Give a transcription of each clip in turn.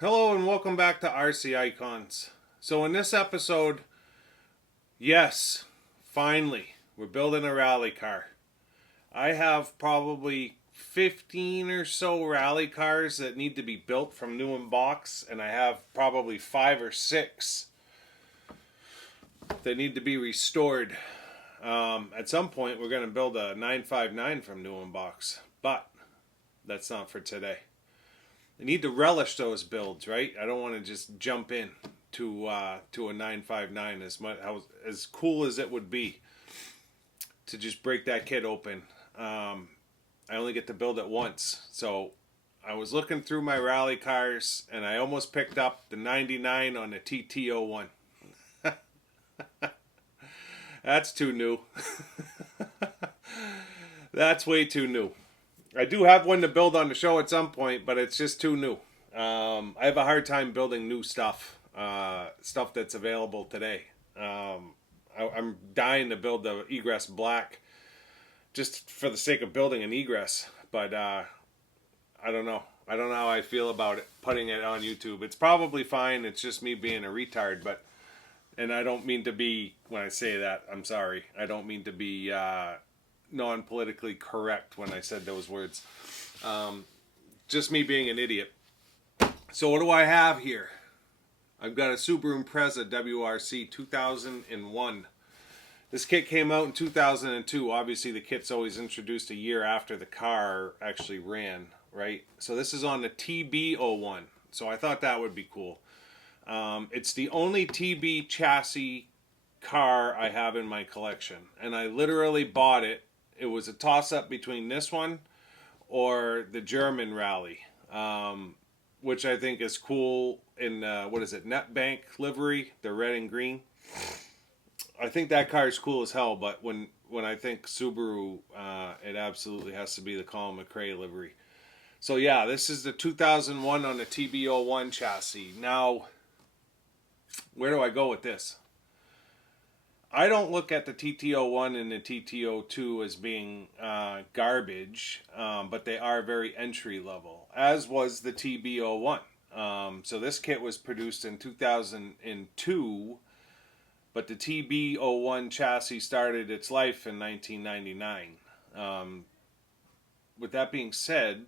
Hello and welcome back to RC Icons. So in this episode, yes, finally, we're building a rally car. I have probably 15 or so rally cars that need to be built from new in box, and I have probably 5 or 6 that need to be restored. At some point, we're going to build a 959 from new in box, but that's not for today. I need to relish those builds, right? I don't want to just jump in to a 959 as cool as it would be to just break that kit open. I only get to build it once, so I was looking through my rally cars and I almost picked up the 99 on the TT01. That's too new. That's way too new. I do have one to build on the show at some point, but it's just too new. I have a hard time building new stuff, stuff that's available today. I'm dying to build the Egress Black just for the sake of building an Egress, but I don't know. I don't know how I feel about it, putting it on YouTube. It's probably fine. It's just me being a retard, but, and I don't mean to be, when I say that, I'm sorry. I don't mean to be non-politically correct when I said those words. Just me being an idiot. So what do I have here? I've got a Subaru Impreza WRC 2001. This kit came out in 2002. Obviously, the kit's always introduced a year after the car actually ran, right? So this is on the TB01. So I thought that would be cool. It's the only TB chassis car I have in my collection. And I literally bought it. It was a toss-up between this one or the German Rally, which I think is cool in, what is it, NetBank livery, the red and green. I think that car is cool as hell, but when I think Subaru, it absolutely has to be the Colin McRae livery. So yeah, this is the 2001 on the TB01 chassis. Now, where do I go with this? I don't look at the TT01 and the TT02 as being garbage, but they are very entry level, as was the TB01. So this kit was produced in 2002, but the TB01 chassis started its life in 1999. With that being said,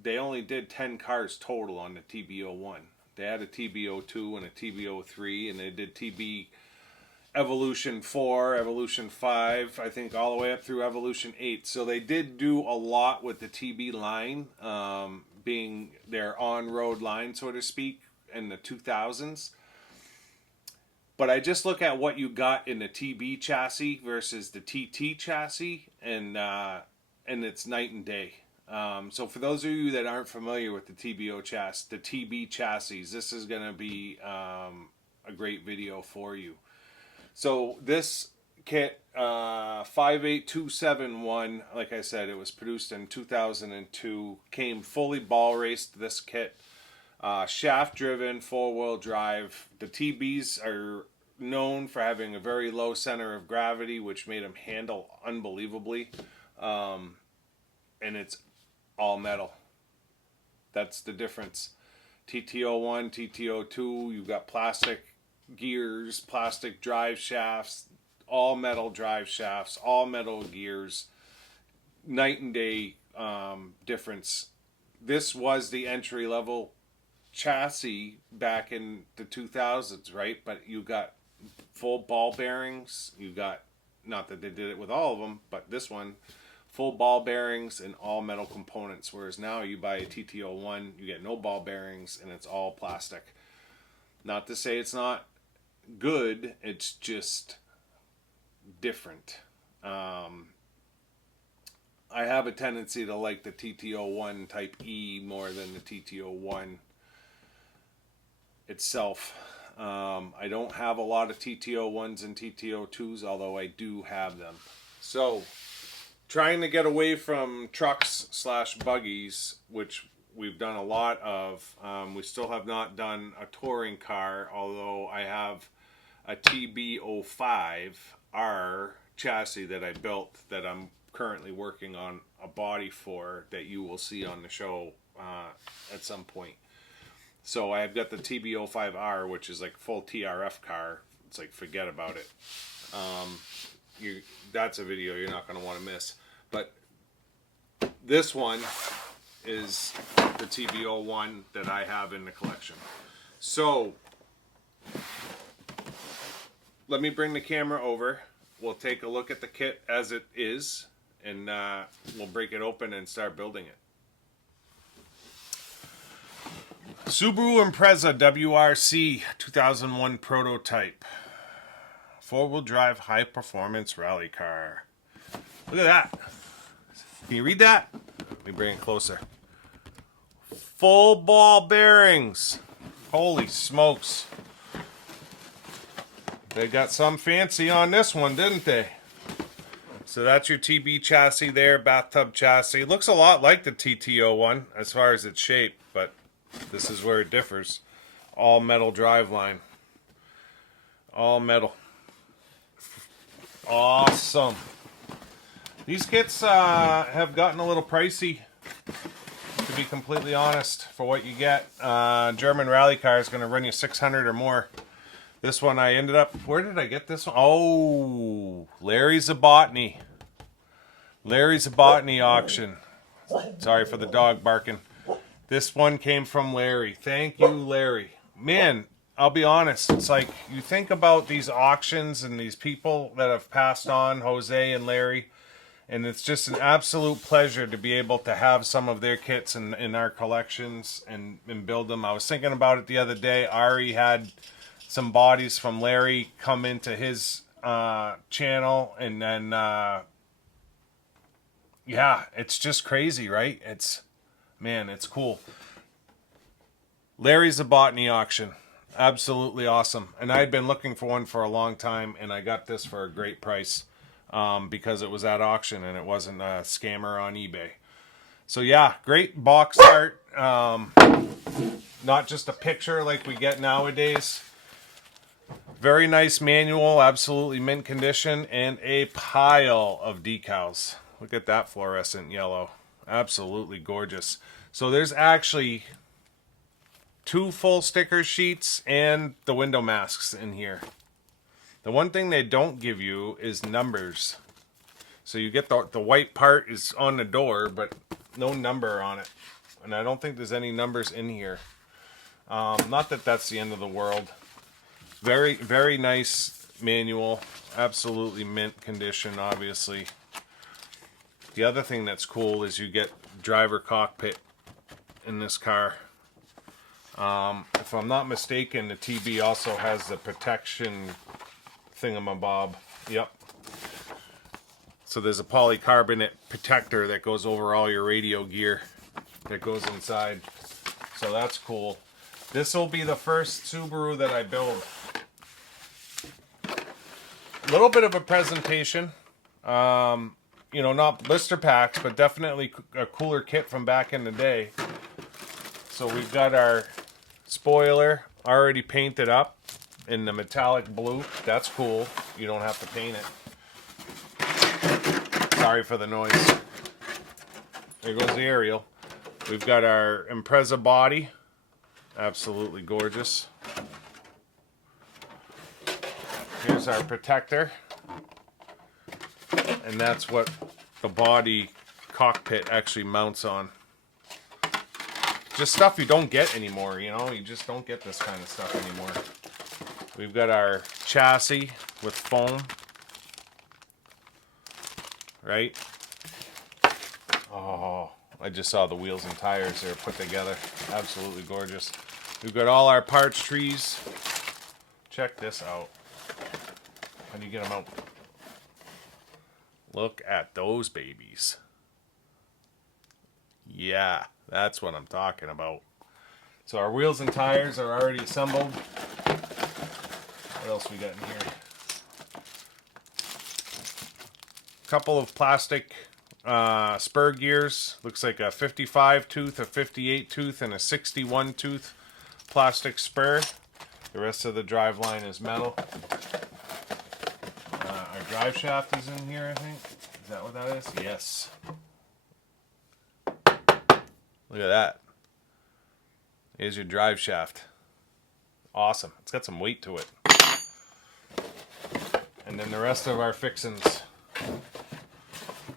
they only did 10 cars total on the TB01. They had a TB02 and a TB03, and they did TB Evolution 4, Evolution 5, I think all the way up through Evolution 8. So they did do a lot with the TB line, being their on-road line, so to speak, in the 2000s. But I just look at what you got in the TB chassis versus the TT chassis, and it's night and day. So for those of you that aren't familiar with the the TB chassis, this is going to be a great video for you. So this kit, 58271, like I said, it was produced in 2002, came fully ball raced, this kit. Shaft driven, 4-wheel drive. The TBs are known for having a very low center of gravity, which made them handle unbelievably. And it's all metal. That's the difference. TT01, TT02, you've got plastic gears, plastic drive shafts, all metal drive shafts, all metal gears. Night and day difference. This was the entry level chassis back in the 2000s, right? But you got full ball bearings. You got, not that they did it with all of them, but this one, full ball bearings and all metal components. Whereas now you buy a TT01, you get no ball bearings and it's all plastic. Not to say it's not good, it's just different. I have a tendency to like the TT01 Type E more than the TT01 itself. I don't have a lot of TT01s and TT02s, although I do have them. So, trying to get away from trucks slash buggies, which we've done a lot of. We still have not done a touring car, although I have a TB05R chassis that I built that I'm currently working on a body for that you will see on the show at some point. So I've got the TB05R, which is like full TRF car. It's like, forget about it. That's a video you're not going to want to miss. But this one is the TB01 that I have in the collection. So let me bring the camera over. We'll take a look at the kit as it is, and we'll break it open and start building it. Subaru Impreza WRC 2001 prototype. 4-wheel drive high performance rally car. Look at that. Can you read that? Let me bring it closer. Full ball bearings. Holy smokes. They got some fancy on this one, didn't they? So that's your TB chassis there, bathtub chassis. Looks a lot like the TTO one as far as its shape, but this is where it differs. All metal driveline. All metal. Awesome. These kits have gotten a little pricey, to be completely honest, for what you get. German rally car is going to run you $600 or more. This one I ended up... Where did I get this one? Oh, Larry Zabotny. Larry Zabotny auction. Sorry for the dog barking. This one came from Larry. Thank you, Larry. Man, I'll be honest. It's like you think about these auctions and these people that have passed on, Jose and Larry, and it's just an absolute pleasure to be able to have some of their kits in our collections and build them. I was thinking about it the other day. Ari had some bodies from Larry come into his channel, and then yeah, it's just crazy, right? Man, it's cool. Larry Zabotny auction, absolutely awesome. And I'd been looking for one for a long time, and I got this for a great price because it was at auction and it wasn't a scammer on eBay. So yeah, great box art. Not just a picture like we get nowadays. Very nice manual, absolutely mint condition, and a pile of decals. Look at that fluorescent yellow. Absolutely gorgeous. So there's actually 2 full sticker sheets and the window masks in here. The one thing they don't give you is numbers. So you get the white part is on the door, but no number on it. And I don't think there's any numbers in here. Not that that's the end of the world. Very, very nice manual. Absolutely mint condition, obviously. The other thing that's cool is you get driver cockpit in this car. If I'm not mistaken, the TB also has the protection thingamabob. Yep. So there's a polycarbonate protector that goes over all your radio gear that goes inside. So that's cool. This will be the first Subaru that I build. A little bit of a presentation. You know, not blister packs, but definitely a cooler kit from back in the day. So we've got our spoiler already painted up in the metallic blue. That's cool. You don't have to paint it. Sorry for the noise. There goes the aerial. We've got our Impreza body. Absolutely gorgeous. Here's our protector. And that's what the body cockpit actually mounts on. Just stuff you don't get anymore, you know? You just don't get this kind of stuff anymore. We've got our chassis with foam. Right? Oh, I just saw the wheels and tires there put together. Absolutely gorgeous. We've got all our parts trees. Check this out. How do you get them out? Look at those babies. Yeah, that's what I'm talking about. So our wheels and tires are already assembled. What else we got in here? Couple of plastic spur gears. Looks like a 55 tooth, a 58 tooth, and a 61 tooth plastic spur. The rest of the driveline is metal. Our drive shaft is in here, I think. Is that what that is? Yes. Look at that. is your drive shaft. Awesome. It's got some weight to it. And then the rest of our fixings.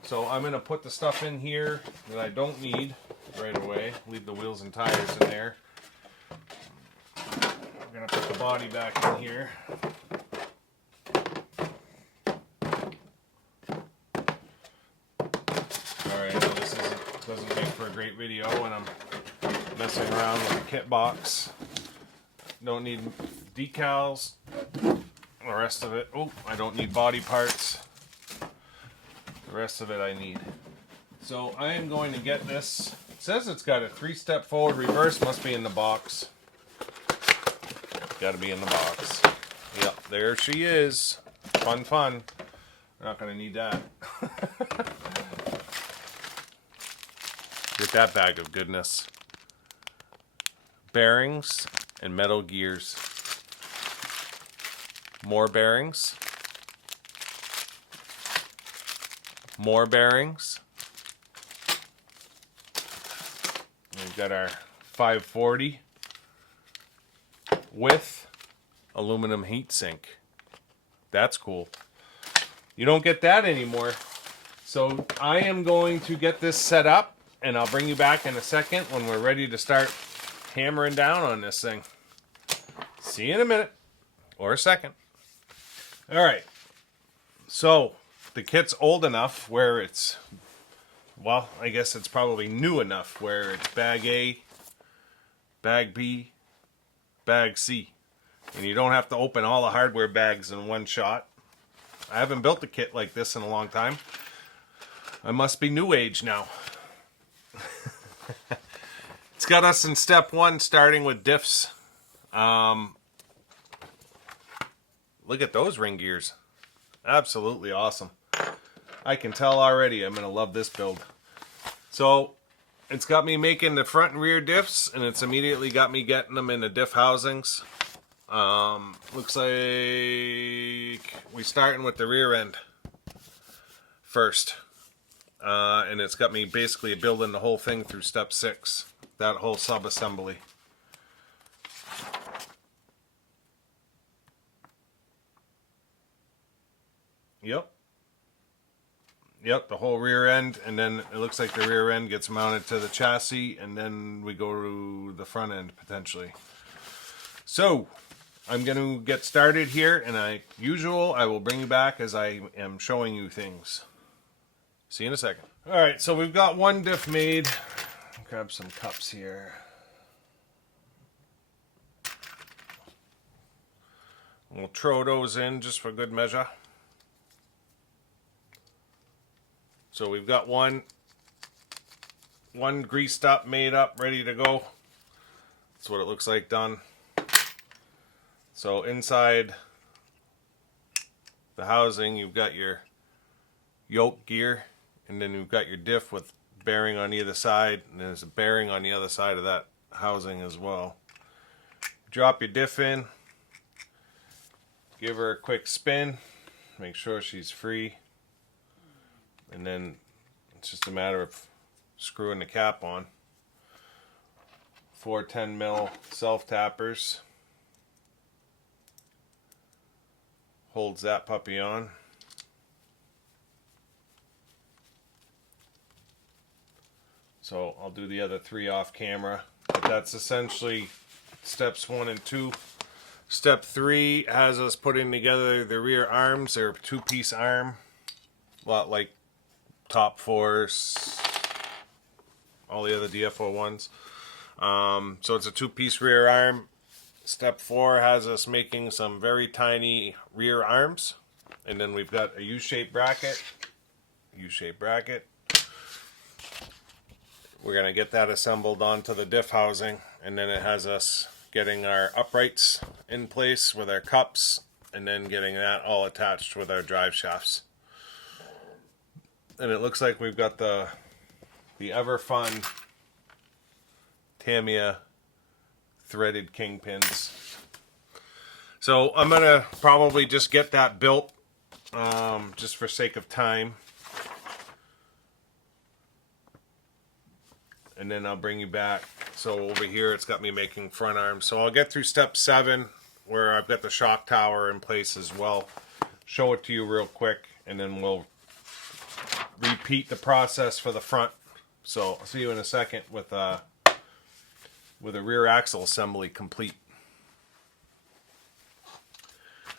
So I'm going to put the stuff in here that I don't need right away. Leave the wheels and tires in there. I'm going to put the body back in here. Alright, so this doesn't make for a great video when I'm messing around with the kit box. Don't need decals. The rest of it, oh, I don't need body parts. The rest of it I need. So I am going to get this. It says it's got a 3-step forward reverse. Must be in the box. Got to be in the box. Yep, there she is. Fun, fun. We're not going to need that. Get that bag of goodness. Bearings and metal gears. More bearings. More bearings. We've got our 540 with aluminum heatsink. That's cool. You don't get that anymore. So I am going to get this set up, and I'll bring you back in a second when we're ready to start hammering down on this thing. See you in a minute. Or a second. Alright. So, the kit's old enough where it's, well, I guess it's probably new enough where it's bag A, bag B, bag C. And you don't have to open all the hardware bags in one shot. I haven't built a kit like this in a long time. I must be new age now. It's got us in step 1, starting with diffs. Look at those ring gears. Absolutely awesome. I can tell already I'm going to love this build. So, it's got me making the front and rear diffs, and it's immediately got me getting them in the diff housings. Looks like we're starting with the rear end first. And it's got me basically building the whole thing through step 6. That whole sub-assembly. Yep, the whole rear end, and then it looks like the rear end gets mounted to the chassis, and then we go to the front end, potentially. So, I'm going to get started here, and I will bring you back as I am showing you things. See you in a second. Alright, so we've got one diff made. Grab some cups here. We'll throw those in just for good measure. So we've got one greased up, made up, ready to go. That's what it looks like done. So inside the housing, you've got your yoke gear, and then you've got your diff with bearing on either side, and there's a bearing on the other side of that housing as well. Drop your diff in, give her a quick spin, make sure she's free. And then it's just a matter of screwing the cap on. 4 10mm self-tappers. Holds that puppy on. So I'll do the other 3 off camera. But that's essentially steps 1 and 2. Step 3 has us putting together the rear arms. They're a 2-piece arm. A lot like Top Force, all the other DFO ones. So it's a 2-piece rear arm. Step 4 has us making some very tiny rear arms. And then we've got a U-shaped bracket. U-shaped bracket. We're going to get that assembled onto the diff housing. And then it has us getting our uprights in place with our cups. And then getting that all attached with our drive shafts. And it looks like we've got the ever fun Tamiya threaded kingpins. So I'm gonna probably just get that built, just for sake of time, and then I'll bring you back So over here it's got me making front arms. So I'll get through step 7 where I've got the shock tower in place as well. Show it to you real quick and then we'll repeat the process for the front. So I'll see you in a second with a rear axle assembly complete.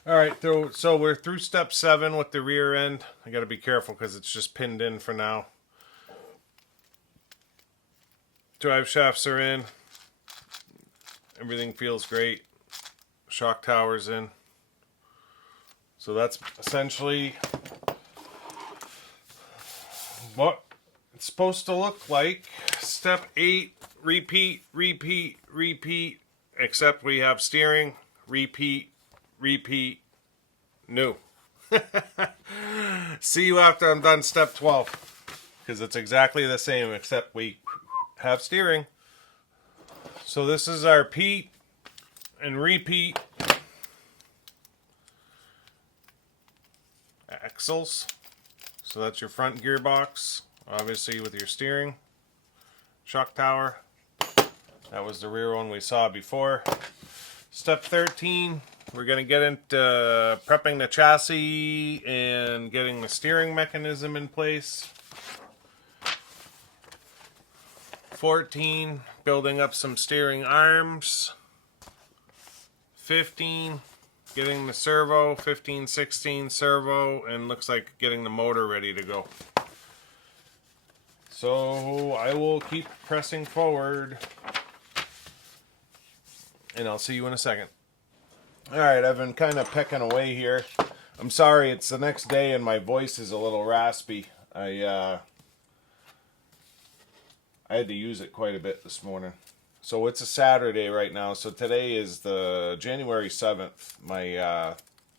Alright, so we're through step 7 with the rear end. I gotta be careful because it's just pinned in for now. Drive shafts are in. Everything feels great. Shock tower's in. So that's essentially what it's supposed to look like. Step 8, repeat, repeat, repeat. Except we have steering, repeat, repeat, new. See you after I'm done step 12. Because it's exactly the same except we have steering. So this is our repeat and repeat axles. So that's your front gearbox, obviously with your steering, shock tower. That was the rear one we saw before. Step 13, we're going to get into prepping the chassis and getting the steering mechanism in place. 14, building up some steering arms. 15, getting the servo. 15, 16, servo, and looks like getting the motor ready to go. So I will keep pressing forward, and I'll see you in a second. Alright, I've been kind of pecking away here. I'm sorry, it's the next day and my voice is a little raspy. I had to use it quite a bit this morning. So it's a Saturday right now. So today is the January 7th. My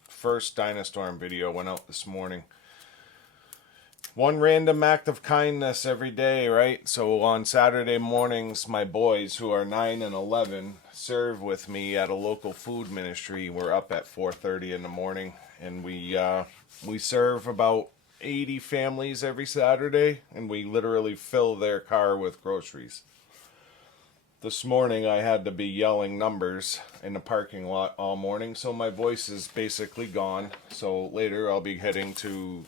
first Dynastorm video went out this morning. One random act of kindness every day, right? So on Saturday mornings, my boys, who are 9 and 11, serve with me at a local food ministry. We're up at 4:30 in the morning, and we serve about 80 families every Saturday, and we literally fill their car with groceries. This morning I had to be yelling numbers in the parking lot all morning, so my voice is basically gone. So later I'll be heading to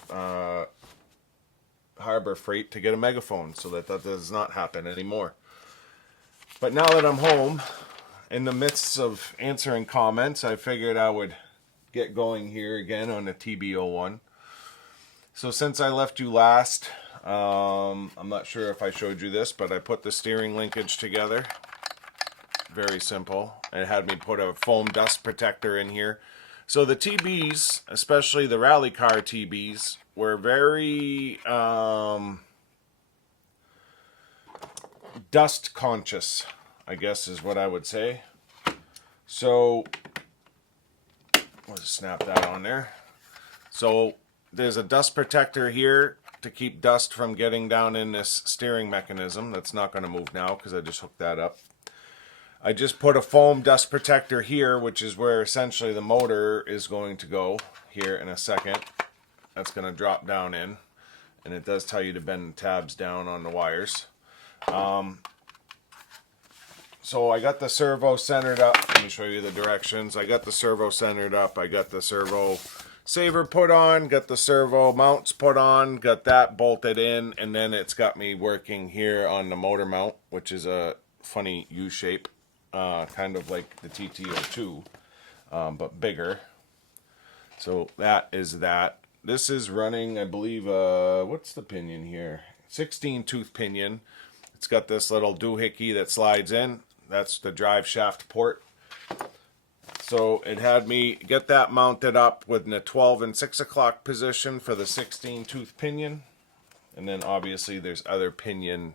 Harbor Freight to get a megaphone so that does not happen anymore. But now that I'm home, in the midst of answering comments, I figured I would get going here again on the TB01. So since I left you last, I'm not sure if I showed you this, but I put the steering linkage together. Very simple. It had me put a foam dust protector in here. So the TBs, especially the rally car TBs, were very dust conscious, I guess is what I would say. So, let's snap that on there. So there's a dust protector here to keep dust from getting down in this steering mechanism. That's not going to move now because I just hooked that up. I just put a foam dust protector here, which is where essentially the motor is going to go here in a second. That's going to drop down in, and it does tell you to bend the tabs down on the wires. So I got the servo centered up. Let me show you the directions. I got the servo centered up. I got the servo saver put on, got the servo mounts put on, got that bolted in, and then it's got me working here on the motor mount, which is a funny U shape, kind of like the TT02, but bigger. So that is that. This is running, I believe, what's the pinion here? 16 tooth pinion. It's got this little doohickey that slides in. That's the drive shaft port. So it had me get that mounted up with the 12 and 6 o'clock position for the 16 tooth pinion. And then obviously there's other pinion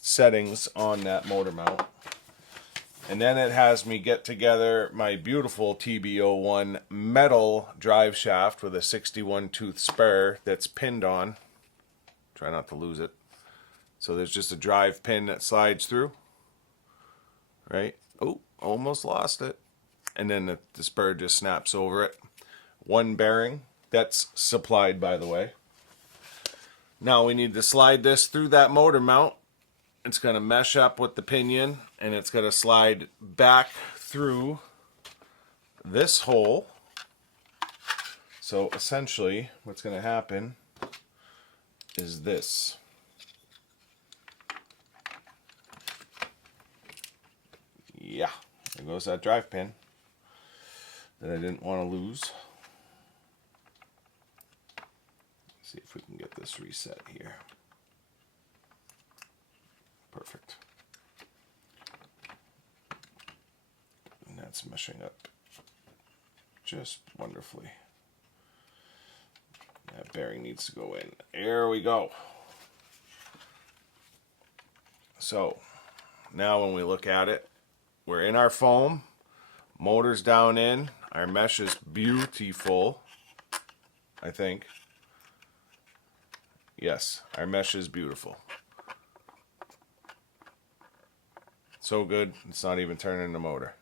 settings on that motor mount. And then it has me get together my beautiful TB01 metal drive shaft with a 61 tooth spur that's pinned on. Try not to lose it. So there's just a drive pin that slides through. Right? Oh, almost lost it. And then the spur just snaps over it. One bearing. That's supplied, by the way. Now we need to slide this through that motor mount it's going to mesh up with the pinion, and it's going to slide back through this hole. So essentially what's going to happen is this. Yeah, there goes that drive pin that I didn't want to lose. Let's see if we can get this reset here. Perfect. And that's meshing up just wonderfully. That bearing needs to go in. There we go. So now when we look at it, we're in our foam, motor's down in, our mesh is beautiful, I think. Yes, our mesh is beautiful. So good, it's not even turning the motor.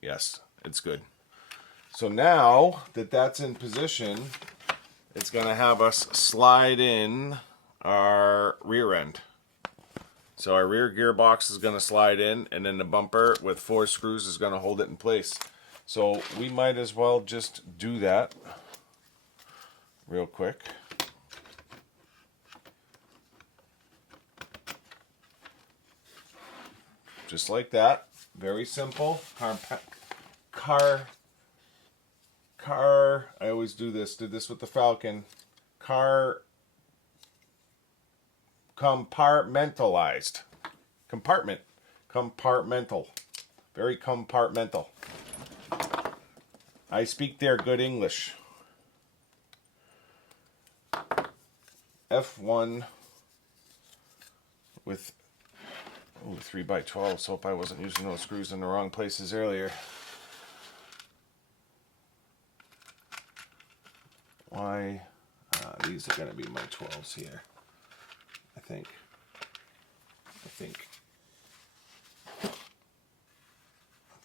Yes, it's good. So now that that's in position, it's going to have us slide in our rear end. So our rear gearbox is going to slide in, and then the bumper with 4 screws is going to hold it in place. So we might as well just do that real quick. Just like that. Very simple. I always do this. Did this with the Falcon. Compartmentalized. Compartmental. Very compartmental. I speak their good English. F1 with 3x12. So hope I wasn't using those screws in the wrong places earlier. Why? These are going to be my 12s here. I think.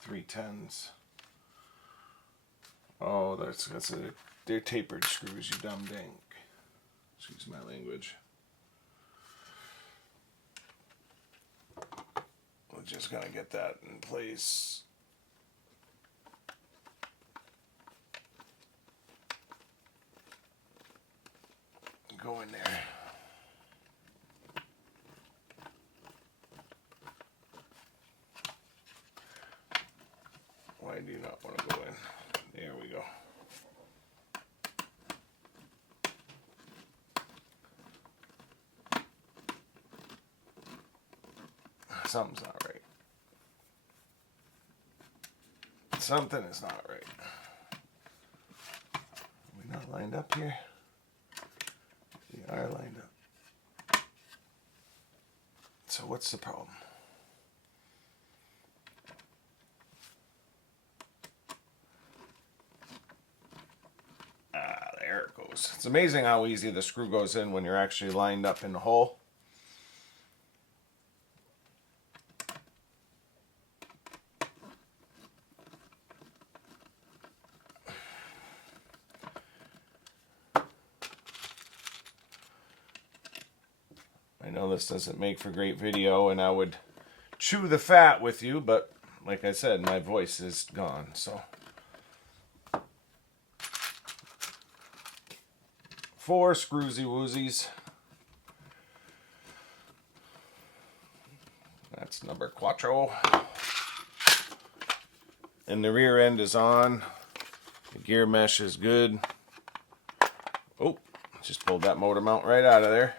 310s. Oh, they're tapered screws, you dumb dink. Excuse my language. We're just gonna get that in place. Go in there. Why do you not want to go in? There we go. Something's not right. Something is not right. Are we not lined up here? We are lined up. So what's the problem? There it goes. It's amazing how easy the screw goes in when you're actually lined up in the hole. I know this doesn't make for great video, and I would chew the fat with you, but like I said, my voice is gone, so. 4 screwy woozies. That's number 4. And the rear end is on. The gear mesh is good. Oh, just pulled that motor mount right out of there.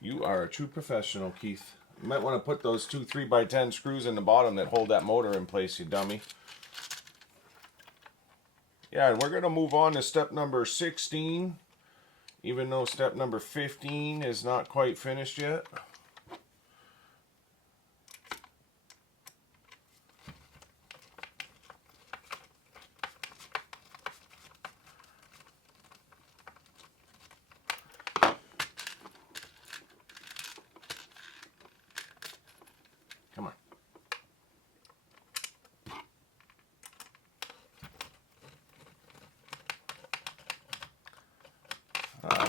You are a true professional, Keith. You might want to put those 2 3x10 screws in the bottom that hold that motor in place, you dummy. Yeah, and we're going to move on to step number 16, even though step number 15 is not quite finished yet. Come on.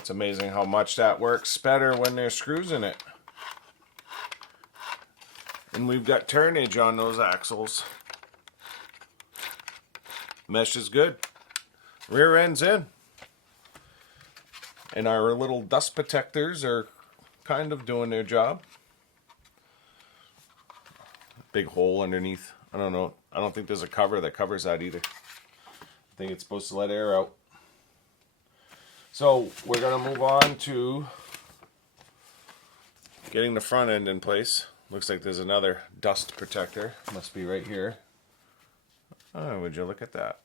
It's amazing how much that works better when there's screws in it. And we've got turnage on those axles. Mesh is good. Rear end's in. And our little dust protectors are kind of doing their job. Big hole underneath. I don't know. I don't think there's a cover that covers that either. I think it's supposed to let air out. So we're going to move on to getting the front end in place. Looks like there's another dust protector. Must be right here. Oh, would you look at that?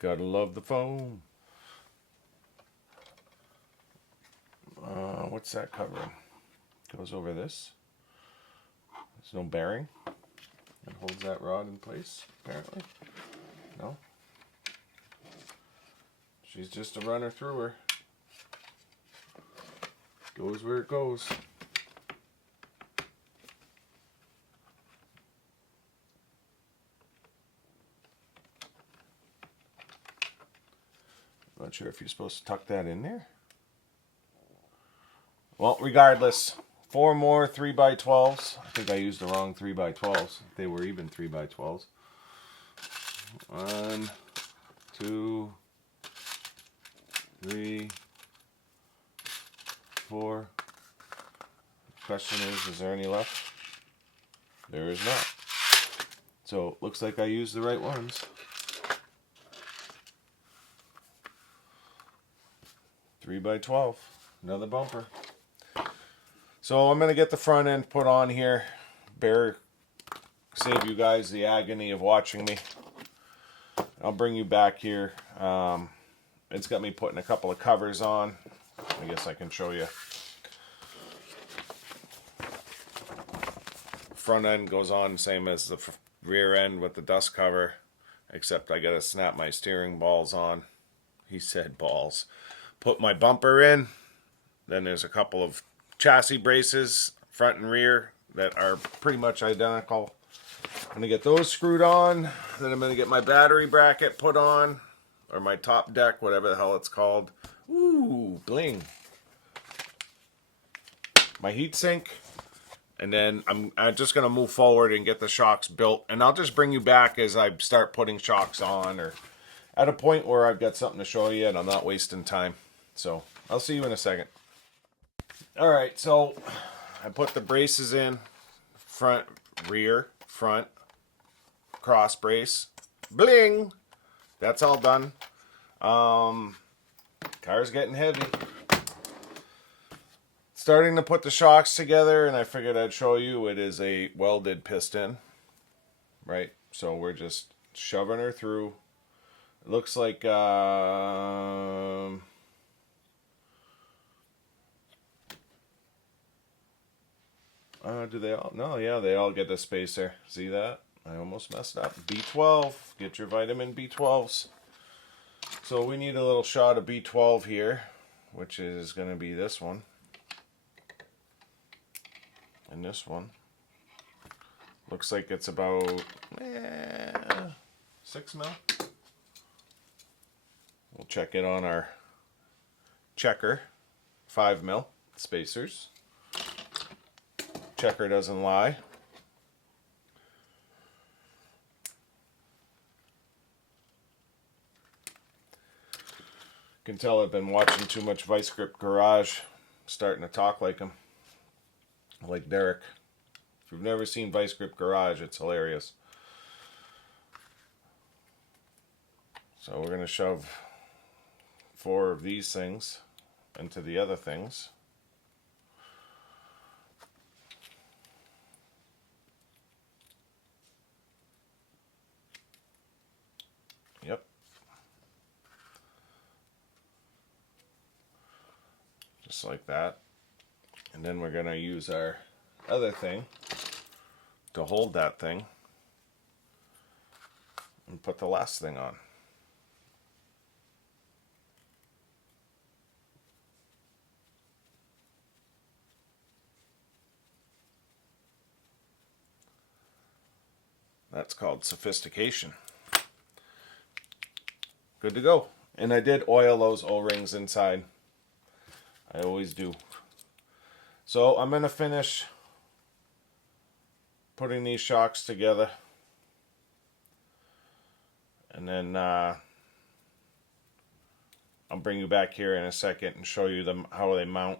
Gotta love the foam. What's that covering? Goes over this. There's no bearing. It holds that rod in place, apparently. No. She's just a runner through her. Goes where it goes. Not sure if you're supposed to tuck that in there. Well, regardless, 4 more 3x12s. I think I used the wrong 3x12s. They were even 3x12s. 1, 2, 3, 4. The question is there any left? There is not. So it looks like I used the right ones. 3x12. Another bumper. So I'm going to get the front end put on here. Save you guys the agony of watching me. I'll bring you back here. It's got me putting a couple of covers on. I guess I can show you. Front end goes on same as the rear end with the dust cover, except I got to snap my steering balls on. He said balls. Put my bumper in. Then there's a couple of chassis braces, front and rear, that are pretty much identical. I'm going to get those screwed on. Then I'm going to get my battery bracket put on, or my top deck, whatever the hell it's called. Ooh, bling. My heat sink. And then I'm just going to move forward and get the shocks built. And I'll just bring you back as I start putting shocks on, or at a point where I've got something to show you and I'm not wasting time. So I'll see you in a second. Alright, so I put the braces in. Front, rear, front, cross brace. Bling! That's all done. Car's getting heavy. Starting to put the shocks together, and I figured I'd show you. It is a welded piston, right? So we're just shoving her through. It looks like do they all? No, yeah, they all get a spacer. See that? I almost messed up. B12. Get your vitamin B12s. So we need a little shot of B12 here, which is going to be this one. And this one. Looks like it's about 6 mil. We'll check it on our checker. 5 mil spacers. Checker doesn't lie. Can tell I've been watching too much Vice Grip Garage. Starting to talk like him. Like Derek. If you've never seen Vice Grip Garage, it's hilarious. So we're going to shove 4 of these things into the other things. Yep. Just like that. And then we're going to use our other thing to hold that thing and put the last thing on. That's called sophistication. good to go. And I did oil those O-rings inside. I always do. So I'm going to finish putting these shocks together. And then I'll bring you back here in a second and show you them how they mount.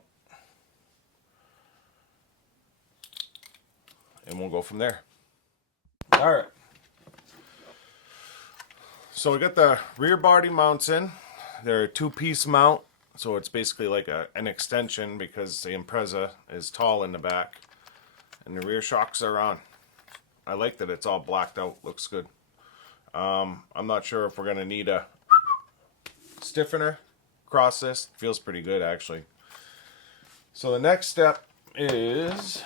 And we'll go from there. Alright. So we got the rear body mounts in. They're a two-piece mount. So it's basically like an extension because the Impreza is tall in the back. And the rear shocks are on. I like that it's all blacked out. Looks good. I'm not sure if we're going to need a stiffener across this. Feels pretty good actually. So the next step is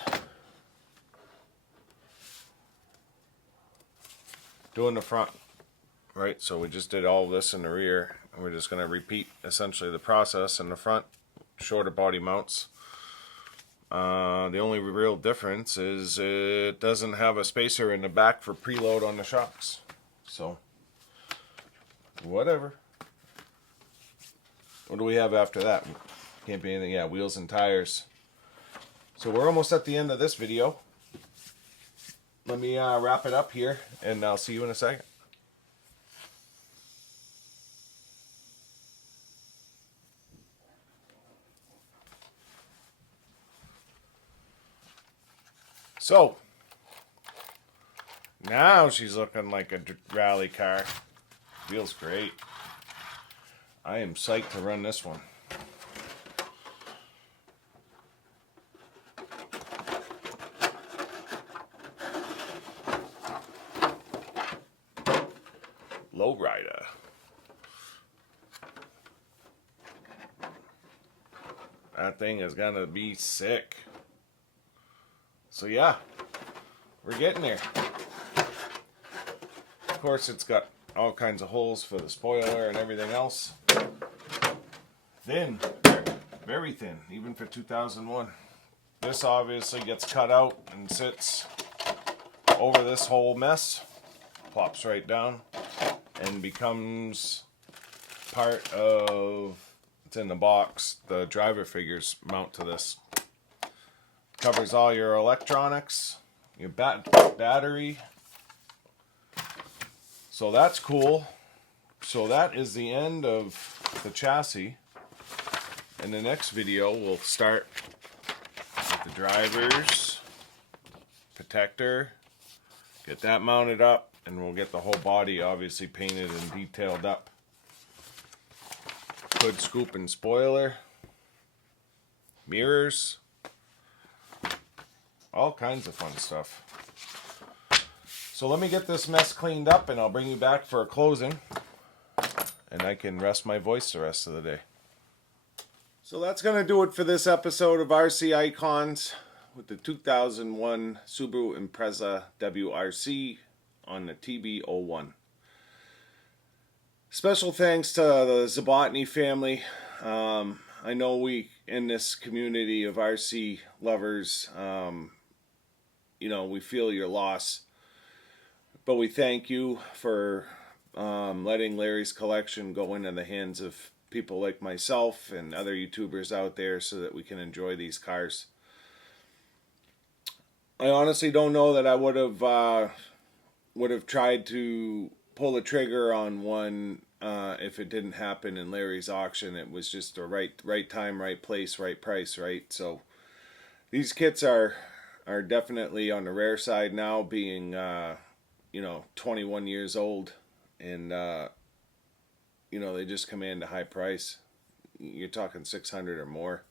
doing the front. Right, so we just did all of this in the rear, and we're just going to repeat essentially the process in the front. Shorter body mounts. The only real difference is it doesn't have a spacer in the back for preload on the shocks. So, whatever. What do we have after that? Can't be anything. Yeah, wheels and tires. So we're almost at the end of this video. Let me wrap it up here, and I'll see you in a second. So, now she's looking like a rally car. Feels great. I am psyched to run this one. Lowrider. That thing is gonna be sick. So yeah, we're getting there. Of course, it's got all kinds of holes for the spoiler and everything else. Thin, very thin, even for 2001. This obviously gets cut out and sits over this whole mess, plops right down, and becomes part of, it's in the box, the driver figures mount to this. Covers all your electronics, your battery. So that's cool. So that is the end of the chassis. In the next video, we'll start with the drivers, protector, get that mounted up, and we'll get the whole body obviously painted and detailed up. Hood scoop and spoiler, mirrors, all kinds of fun stuff. So let me get this mess cleaned up and I'll bring you back for a closing. And I can rest my voice the rest of the day. So that's going to do it for this episode of RC Icons with the 2001 Subaru Impreza WRC on the TB01. Special thanks to the Zabotny family. I know we, in this community of RC lovers, you know, we feel your loss, but we thank you for letting Larry's collection go into the hands of people like myself and other YouTubers out there so that we can enjoy these cars. I honestly don't know that I would have tried to pull the trigger on one if it didn't happen in Larry's auction. It was just the right time, right place, right price, right? So these kits are definitely on the rare side now, being you know, 21 years old, and you know, they just command a high price. You're talking 600 or more.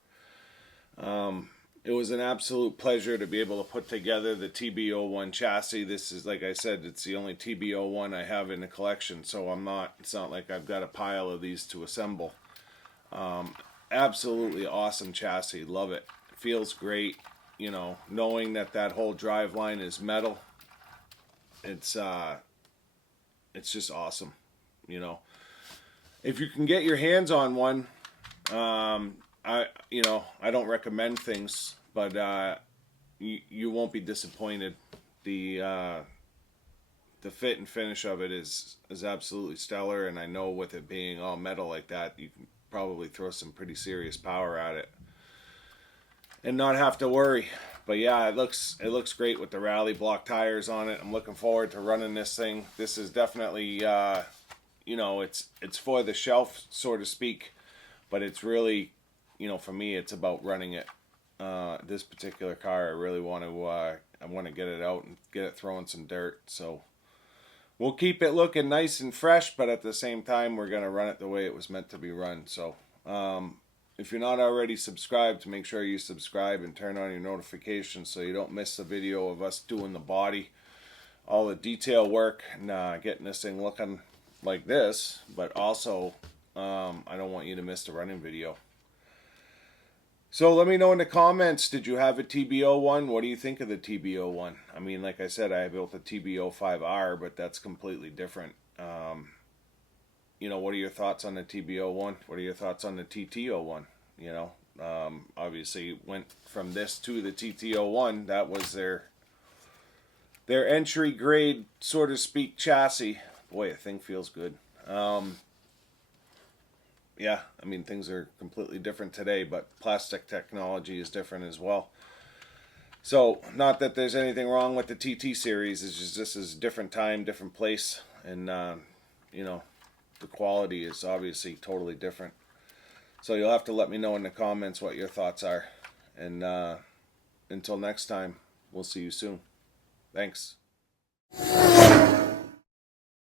It was an absolute pleasure to be able to put together the TB01 chassis. This is, like I said, it's the only TB01 I have in the collection, so it's not like I've got a pile of these to assemble. Absolutely awesome chassis. Love it. Feels great. You know, knowing that whole drive line is metal, it's just awesome. You know, if you can get your hands on one, I don't recommend things, but you won't be disappointed. The the fit and finish of it is absolutely stellar, and I know with it being all metal like that, you can probably throw some pretty serious power at it and not have to worry. But yeah, it looks great with the rally block tires on it. I'm looking forward to running this thing. This is definitely you know, it's for the shelf, so to speak, but it's really, you know, for me, it's about running it. This particular car, I really want to get it out and get it throwing some dirt. So we'll keep it looking nice and fresh, but at the same time, we're gonna run it the way it was meant to be run. So if you're not already subscribed, make sure you subscribe and turn on your notifications so you don't miss the video of us doing the body, all the detail work, and getting this thing looking like this. But also, I don't want you to miss the running video. So let me know in the comments, did you have a TBO one? What do you think of the TBO one? I mean, like I said, I built a TBO 5R, but that's completely different. You know, what are your thoughts on the TBO one? What are your thoughts on the TTO one? You know, obviously went from this to the TTO one. That was their entry grade, so to speak, chassis. Boy, the thing feels good. Yeah, I mean, things are completely different today, but plastic technology is different as well. So, not that there's anything wrong with the TT series, it's just this is a different time, different place, and, you know, the quality is obviously totally different. So you'll have to let me know in the comments what your thoughts are. And until next time, we'll see you soon. Thanks.